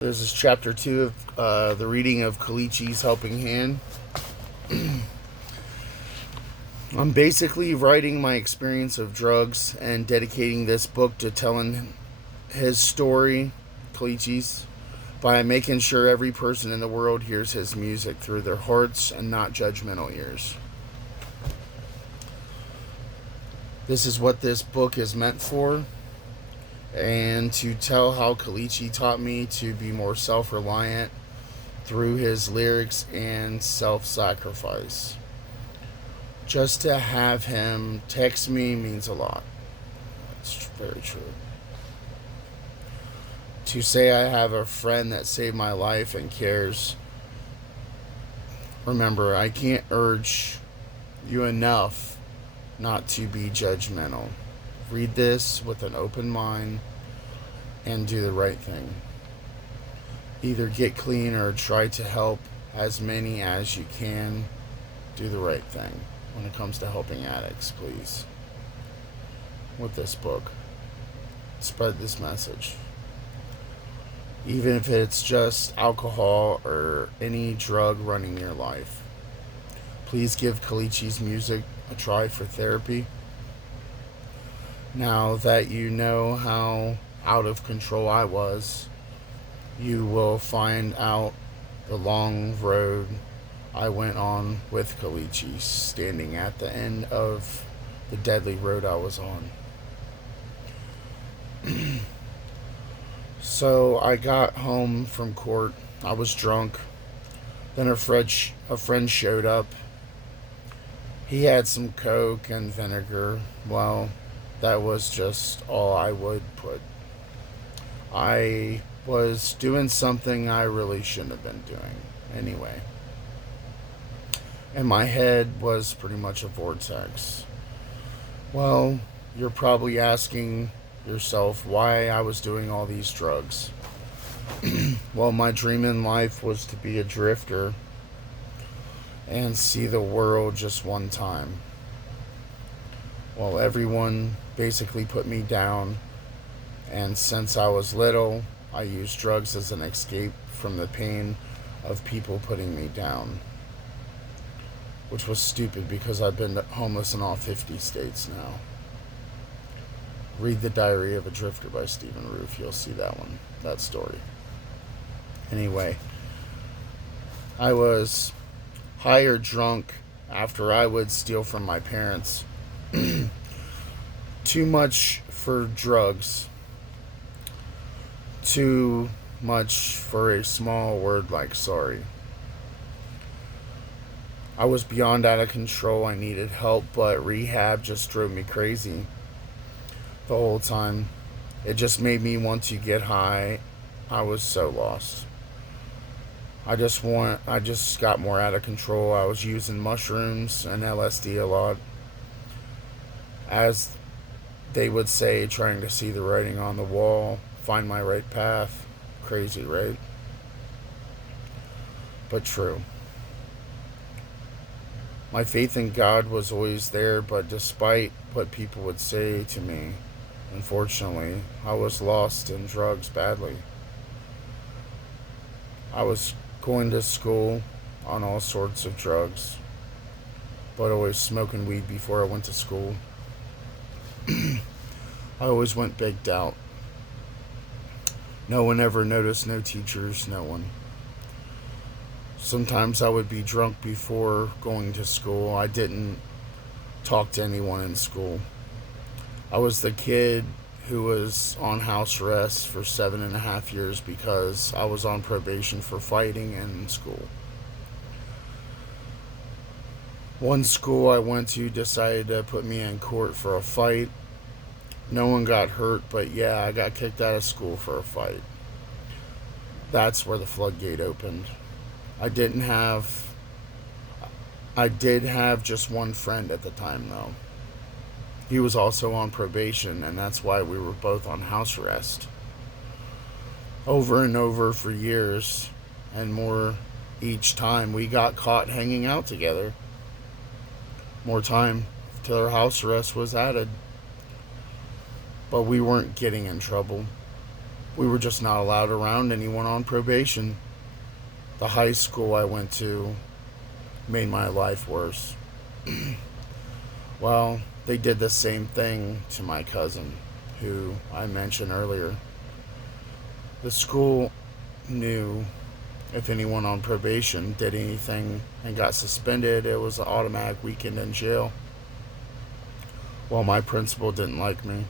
This is chapter 2 of the reading of Colicchies Helping Hand. I'm basically writing my experience of drugs and dedicating this book to telling his story, Colicchies, by making sure every person in the world hears his music through their hearts and not judgmental ears. This is what this book is meant for, and to tell how Colicchi taught me to be more self-reliant through his lyrics and self-sacrifice. Just to have him text me means a lot. It's very true. To say I have a friend that saved my life and cares. Remember, I can't urge you enough not to be judgmental. Read this with an open mind and do the right thing. Either get clean or try to help as many as you can. Do the right thing when it comes to helping addicts, please. With this book, spread this message. Even if it's just alcohol or any drug running your life. Please give Colicchi's music a try for therapy. Now that you know how out of control I was, you will find out the long road I went on with Colicchi, standing at the end of the deadly road I was on. So I got home from court. I was drunk. Then a friend showed up. He had some Coke and vinegar. Well, that was just all I would put. I was doing something I really shouldn't have been doing anyway. And my head was pretty much a vortex. Well, you're probably asking yourself why I was doing all these drugs. Well, my dream in life was to be a drifter and see the world just one time. Well, everyone basically put me down, and since I was little, I used drugs as an escape from the pain of people putting me down. Which was stupid because I've been homeless in all 50 states now. Read The Diary of a Drifter by Stephen Roof. You'll see that story. Anyway, I was high or drunk after I would steal from my parents. Too much for drugs. Too much for a small word like sorry. I was beyond out of control. I needed help, but rehab just drove me crazy the whole time. It just made me want to get high. I was so lost. I just got more out of control. I was using mushrooms and LSD a lot. As they would say, trying to see the writing on the wall, find my right path. Crazy, right? But true. My faith in God was always there, but despite what people would say to me, unfortunately, I was lost in drugs badly. I was going to school on all sorts of drugs, but always smoking weed before I went to school. I always went baked out. No one ever noticed, no teachers, no one. Sometimes I would be drunk before going to school. I didn't talk to anyone in school. I was the kid who was on house arrest for 7.5 years because I was on probation for fighting in school. One school I went to decided to put me in court for a fight. No one got hurt, but yeah, I got kicked out of school for a fight. That's where the floodgate opened. I did have just one friend at the time, though. He was also on probation, and that's why we were both on house arrest. Over and over for years, and more each time, we got caught hanging out together. More time till our house arrest was added. But we weren't getting in trouble. We were just not allowed around anyone on probation. The high school I went to made my life worse. Well, they did the same thing to my cousin, who I mentioned earlier. The school knew if anyone on probation did anything and got suspended, it was an automatic weekend in jail. Well, my principal didn't like me,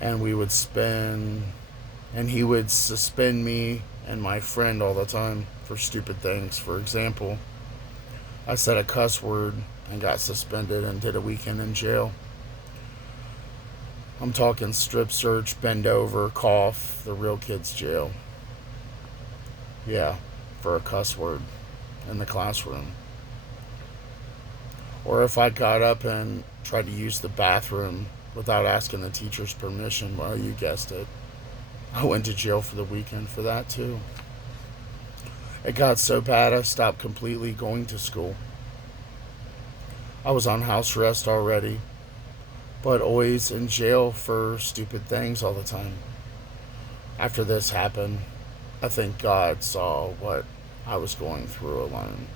and he would suspend me and my friend all the time for stupid things. For example, I said a cuss word and got suspended and did a weekend in jail. I'm talking strip search, bend over, cough, the real kids' jail. Yeah, for a cuss word in the classroom. Or if I got up and tried to use the bathroom without asking the teacher's permission, well, you guessed it, I went to jail for the weekend for that too. It got so bad I stopped completely going to school. I was on house arrest already, but always in jail for stupid things all the time. After this happened, I think God saw what I was going through alone,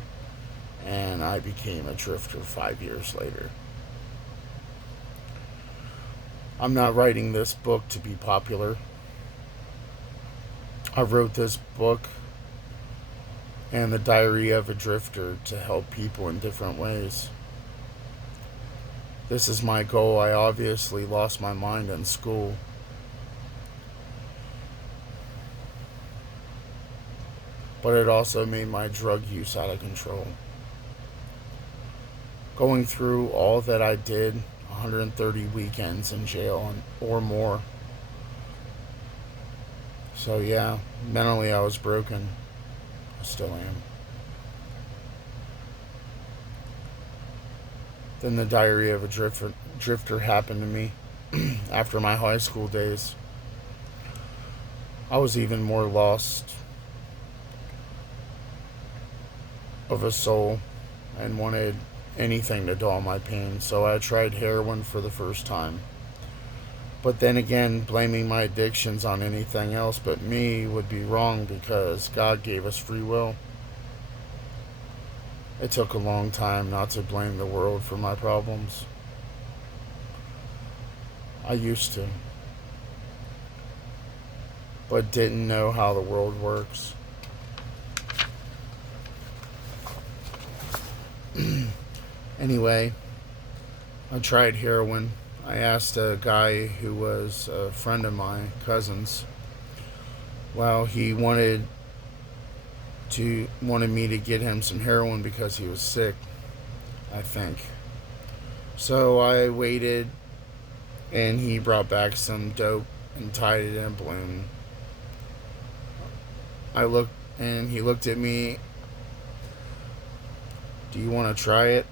and I became a drifter 5 years later. I'm not writing this book to be popular. I wrote this book and the Diary of a Drifter to help people in different ways. This is my goal. I obviously lost my mind in school. But it also made my drug use out of control. Going through all that I did, 130 weekends in jail or more. So yeah, mentally I was broken. I still am. Then the Diary of a Drifter happened to me after my high school days. I was even more lost of a soul and wanted anything to dull my pain, so I tried heroin for the first time. But then again, blaming my addictions on anything else but me would be wrong because God gave us free will. It took a long time not to blame the world for my problems. I used to, but didn't know how the world works. Anyway, I tried heroin. I asked a guy who was a friend of my cousin's. Well, he wanted me to get him some heroin because he was sick, I think. So I waited, and he brought back some dope and tied it in a balloon. He looked at me. Do you want to try it?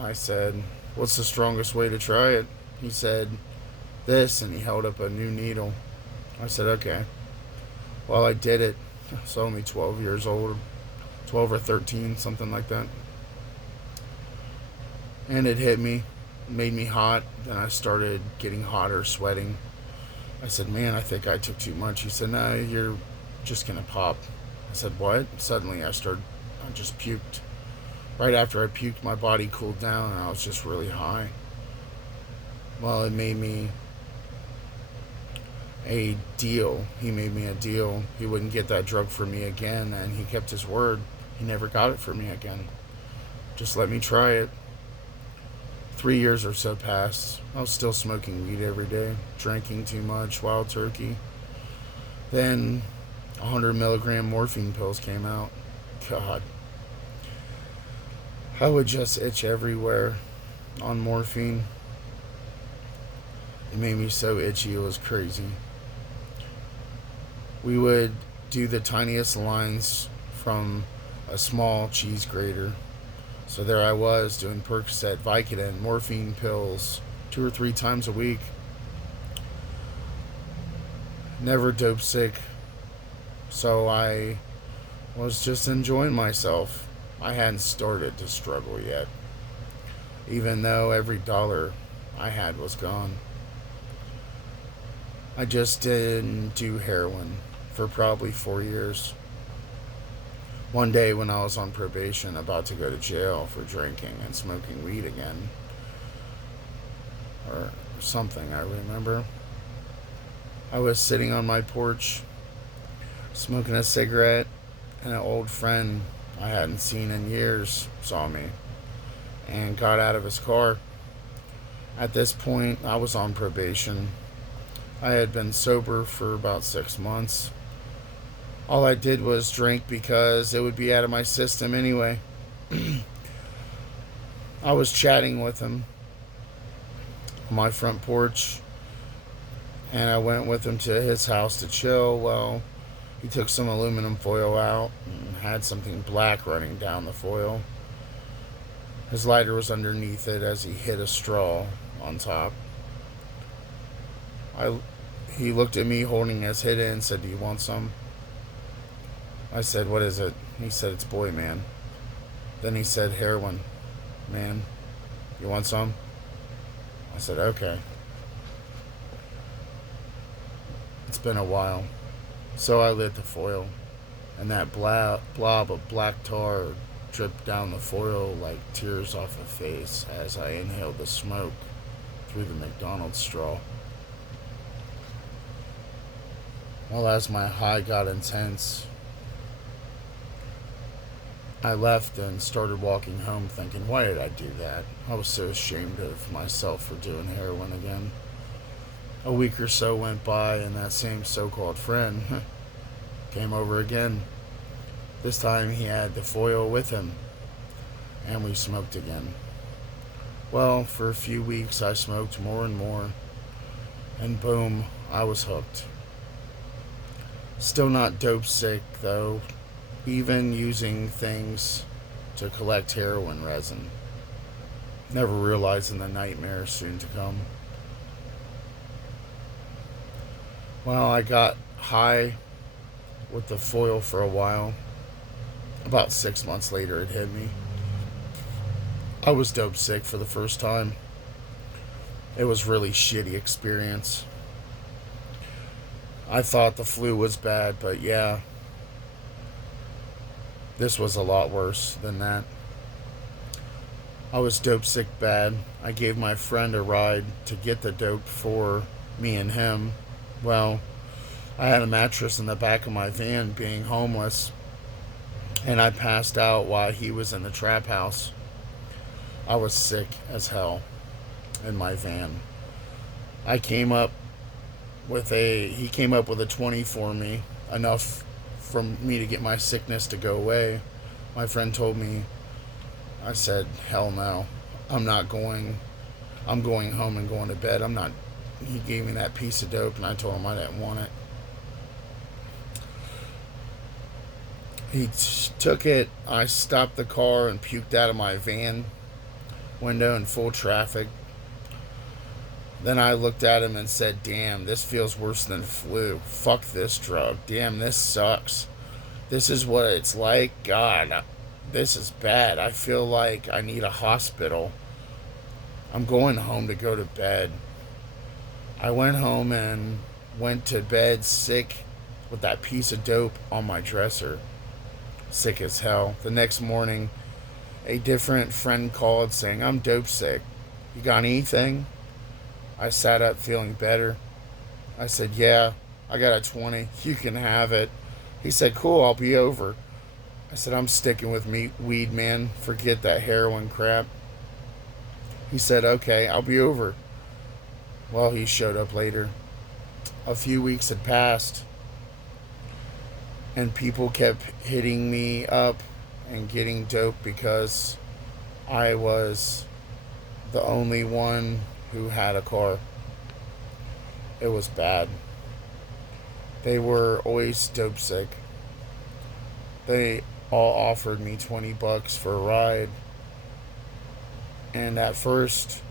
I said, what's the strongest way to try it? He said, this, and he held up a new needle. I said, okay. Well, I did it. I was only 12 years old, 12 or 13, something like that. And it hit me, made me hot. Then I started getting hotter, sweating. I said, man, I think I took too much. He said, no, you're just going to pop. I said, what? Suddenly I just puked. Right after I puked, my body cooled down and I was just really high. Well, it made me a deal. He made me a deal. He wouldn't get that drug for me again, and he kept his word. He never got it for me again. Just let me try it. 3 years or so passed. I was still smoking weed every day, drinking too much, wild turkey. Then 100 milligram morphine pills came out. God. I would just itch everywhere on morphine. It made me so itchy, it was crazy. We would do the tiniest lines from a small cheese grater. So there I was doing Percocet, Vicodin, morphine pills 2 or 3 times a week. Never dope sick. So I was just enjoying myself. I hadn't started to struggle yet, even though every dollar I had was gone. I just didn't do heroin for probably 4 years. One day when I was on probation, about to go to jail for drinking and smoking weed again, or something, I remember, I was sitting on my porch smoking a cigarette, and an old friend I hadn't seen in years saw me and got out of his car. At this point, I was on probation. I had been sober for about 6 months. All I did was drink because it would be out of my system anyway. I was chatting with him on my front porch, and I went with him to his house to chill. Well, he took some aluminum foil out and had something black running down the foil. His lighter was underneath it as he hit a straw on top. He looked at me holding his hit in and said, "Do you want some?" I said, "What is it?" He said, "It's boy, man." Then he said, "Heroin, man. You want some?" I said, "Okay." It's been a while. So I lit the foil, and that blob of black tar dripped down the foil like tears off a face as I inhaled the smoke through the McDonald's straw. Well, as my high got intense, I left and started walking home thinking, why did I do that? I was so ashamed of myself for doing heroin again. A week or so went by, and that same so-called friend came over again. This time he had the foil with him, and we smoked again. Well, for a few weeks I smoked more and more, and boom, I was hooked. Still not dope sick, though, even using things to collect heroin resin, never realizing the nightmare soon to come. Well, I got high with the foil for a while. About 6 months later, it hit me. I was dope sick for the first time. It was really shitty experience. I thought the flu was bad, but yeah, this was a lot worse than that. I was dope sick bad. I gave my friend a ride to get the dope for me and him. Well, I had a mattress in the back of my van being homeless, and I passed out while he was in the trap house. I was sick as hell in my van. I came up he came up with a 20 for me, enough for me to get my sickness to go away. My friend told me, I said, hell no, I'm not going. I'm going home and going to bed. I'm not. He gave me that piece of dope, and I told him I didn't want it. He took it. I stopped the car and puked out of my van window in full traffic. Then I looked at him and said, damn, this feels worse than flu. Fuck this drug. Damn, this sucks. This is what it's like. God, this is bad. I feel like I need a hospital. I'm going home to go to bed. I went home and went to bed sick with that piece of dope on my dresser. Sick as hell. The next morning, a different friend called saying, I'm dope sick. You got anything? I sat up feeling better. I said, yeah, I got a 20. You can have it. He said, cool, I'll be over. I said, I'm sticking with weed, man. Forget that heroin crap. He said, okay, I'll be over. Well, he showed up later. A few weeks had passed, and people kept hitting me up and getting dope because I was the only one who had a car. It was bad. They were always dope sick. They all offered me $20 for a ride. And at first,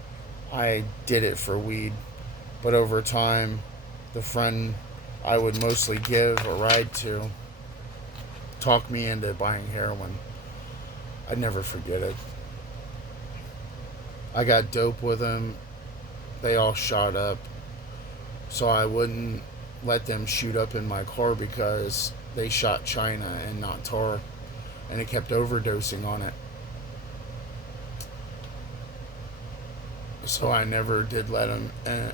I did it for weed. But over time, the friend I would mostly give a ride to talked me into buying heroin. I'd never forget it. I got dope with him. They all shot up. so I wouldn't let them shoot up in my car because they shot China and not tar, and it kept overdosing on it. So I never did let them. I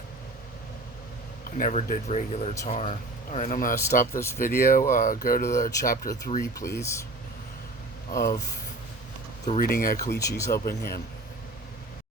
never did regular tar. All right, I'm gonna stop this video. Go to the chapter 3, please, of the reading at Colicchies Helping Hand.